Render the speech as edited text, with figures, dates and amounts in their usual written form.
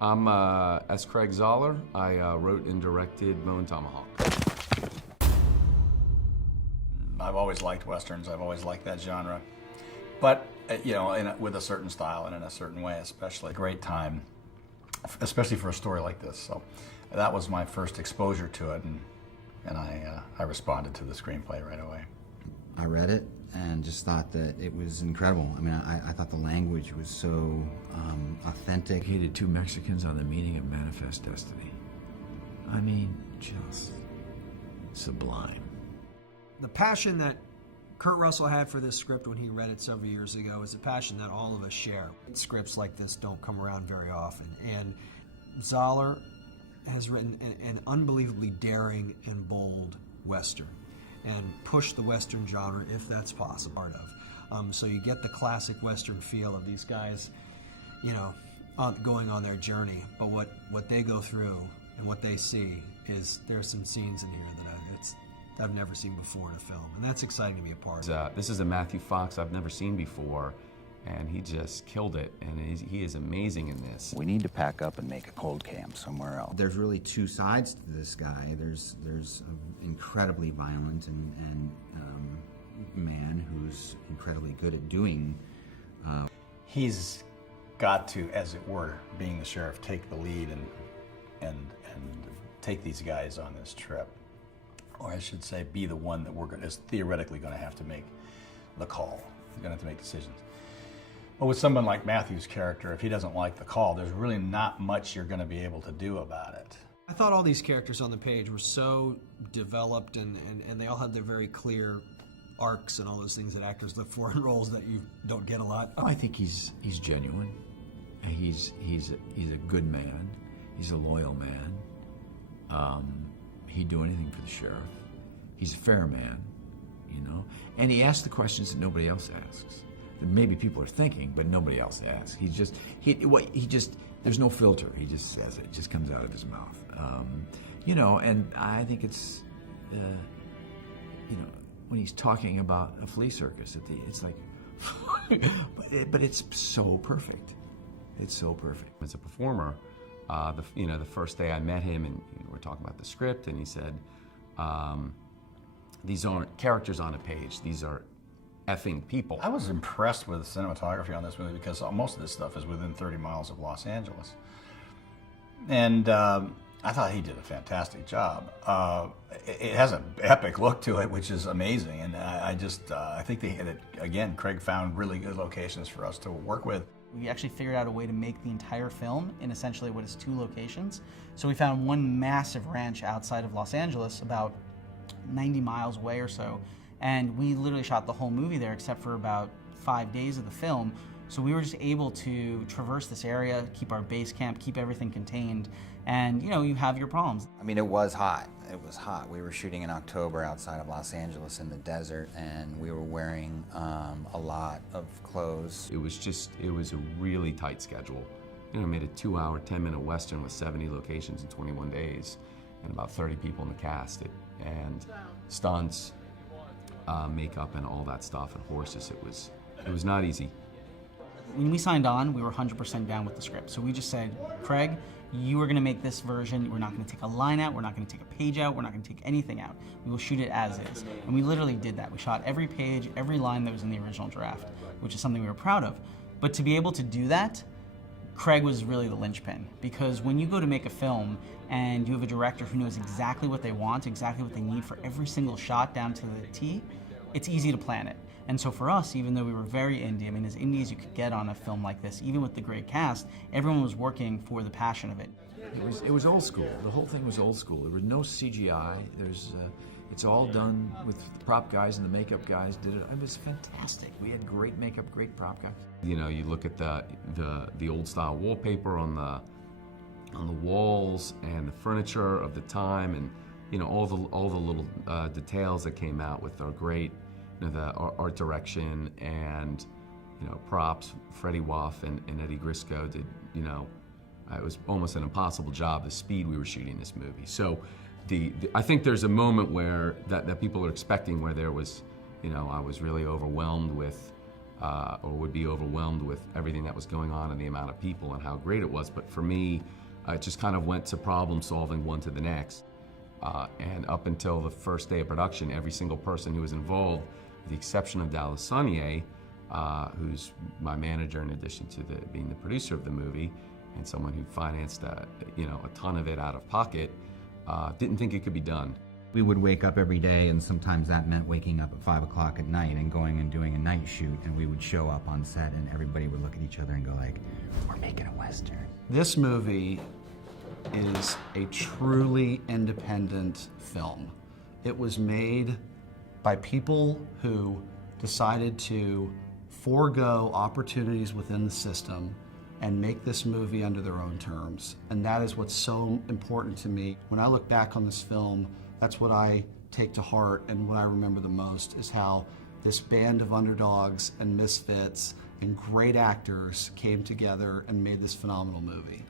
As Craig Zoller, I wrote and directed Mo and Tomahawk. I've always liked Westerns. I've always liked that genre. But, you know, with a certain style and in a certain way, especially. Great time, especially for a story like this. So that was my first exposure to it, and I responded to the screenplay right away. I read it and just thought that it was incredible. I mean, I thought the language was so authentic. Hated two Mexicans on the meaning of Manifest Destiny. I mean, just sublime. The passion that Kurt Russell had for this script when he read it several years ago is a passion that all of us share. Scripts like this don't come around very often, and Zoller has written an unbelievably daring and bold Western, and pushed the Western genre, if that's possible, part of. So you get the classic Western feel of these guys, you know, going on their journey. But what they go through and what they see is there's some scenes in here that I've never seen before in a film, and that's exciting to be a part of. This is a Matthew Fox I've never seen before, and he just killed it, and he is amazing in this. We need to pack up and make a cold camp somewhere else. There's really two sides to this guy. There's an incredibly violent and man who's incredibly good at doing. He's got to, as it were, being the sheriff, take the lead and take these guys on this trip. Or I should say, be the one that is theoretically going to have to make the call. He's going to have to make decisions. But with someone like Matthew's character, if he doesn't like the call, there's really not much you're going to be able to do about it. I thought all these characters on the page were so developed, and they all had their very clear arcs and all those things that actors look for in roles that you don't get a lot. I think he's genuine. He's a good man. He's a loyal man. He'd do anything for the sheriff. He's a fair man, you know, and he asks the questions that nobody else asks. Maybe people are thinking, but nobody else asks. There's no filter. He just says it. It just comes out of his mouth. You know, and I think it's, you know, when he's talking about a flea circus, it's like, but it's so perfect. It's so perfect. As a performer, the first day I met him, and we're talking about the script, and he said, these aren't characters on a page. These are effing people. I was impressed with the cinematography on this movie because most of this stuff is within 30 miles of Los Angeles. And I thought he did a fantastic job. It has an epic look to it, which is amazing. And I think again, Craig found really good locations for us to work with. We actually figured out a way to make the entire film in essentially what is 2 locations. So we found one massive ranch outside of Los Angeles, about 90 miles away or so, and we literally shot the whole movie there except for about 5 days of the film. So we were just able to traverse this area, keep our base camp, keep everything contained, and you know, you have your problems. I mean, it was hot. It was hot. We were shooting in October outside of Los Angeles in the desert, and we were wearing a lot of clothes. It was a really tight schedule. You know, I made a 2-hour, 10-minute Western with 70 locations in 21 days, and about 30 people in the cast. And stunts, makeup, and all that stuff, and horses. It was not easy. When we signed on, we were 100% down with the script. So we just said, Craig, you are going to make this version. We're not going to take a line out. We're not going to take a page out. We're not going to take anything out. We will shoot it as is. And we literally did that. We shot every page, every line that was in the original draft, which is something we were proud of. But to be able to do that, Craig was really the linchpin. Because when you go to make a film and you have a director who knows exactly what they want, exactly what they need for every single shot down to the T, it's easy to plan it. And so for us, even though we were very indie, I mean, as indie as you could get on a film like this, even with the great cast, everyone was working for the passion of it. It was old school. The whole thing was old school. There was no CGI. It's all done with the prop guys and the makeup guys did it. It was fantastic. We had great makeup, great prop guys. You know, you look at the old style wallpaper on the walls and the furniture of the time, and you know, all the little details that came out with our great, you know, the art direction and, you know, props. Freddie Waff and Eddie Grisco did, you know, it was almost an impossible job, the speed we were shooting this movie. So I think there's a moment where that people are expecting where there was, you know, I was really overwhelmed with or would be overwhelmed with everything that was going on and the amount of people and how great it was. But for me, it just kind of went to problem solving one to the next. And up until the first day of production, every single person who was involved, with the exception of Dallas Sonnier, who's my manager in addition to being the producer of the movie, and someone who financed a ton of it out of pocket, didn't think it could be done. We would wake up every day, and sometimes that meant waking up at 5 o'clock at night and going and doing a night shoot, and we would show up on set and everybody would look at each other and go like, we're making a Western. This movie is a truly independent film. It was made by people who decided to forego opportunities within the system and make this movie under their own terms. And that is what's so important to me. When I look back on this film, that's what I take to heart, and what I remember the most is how this band of underdogs and misfits and great actors came together and made this phenomenal movie.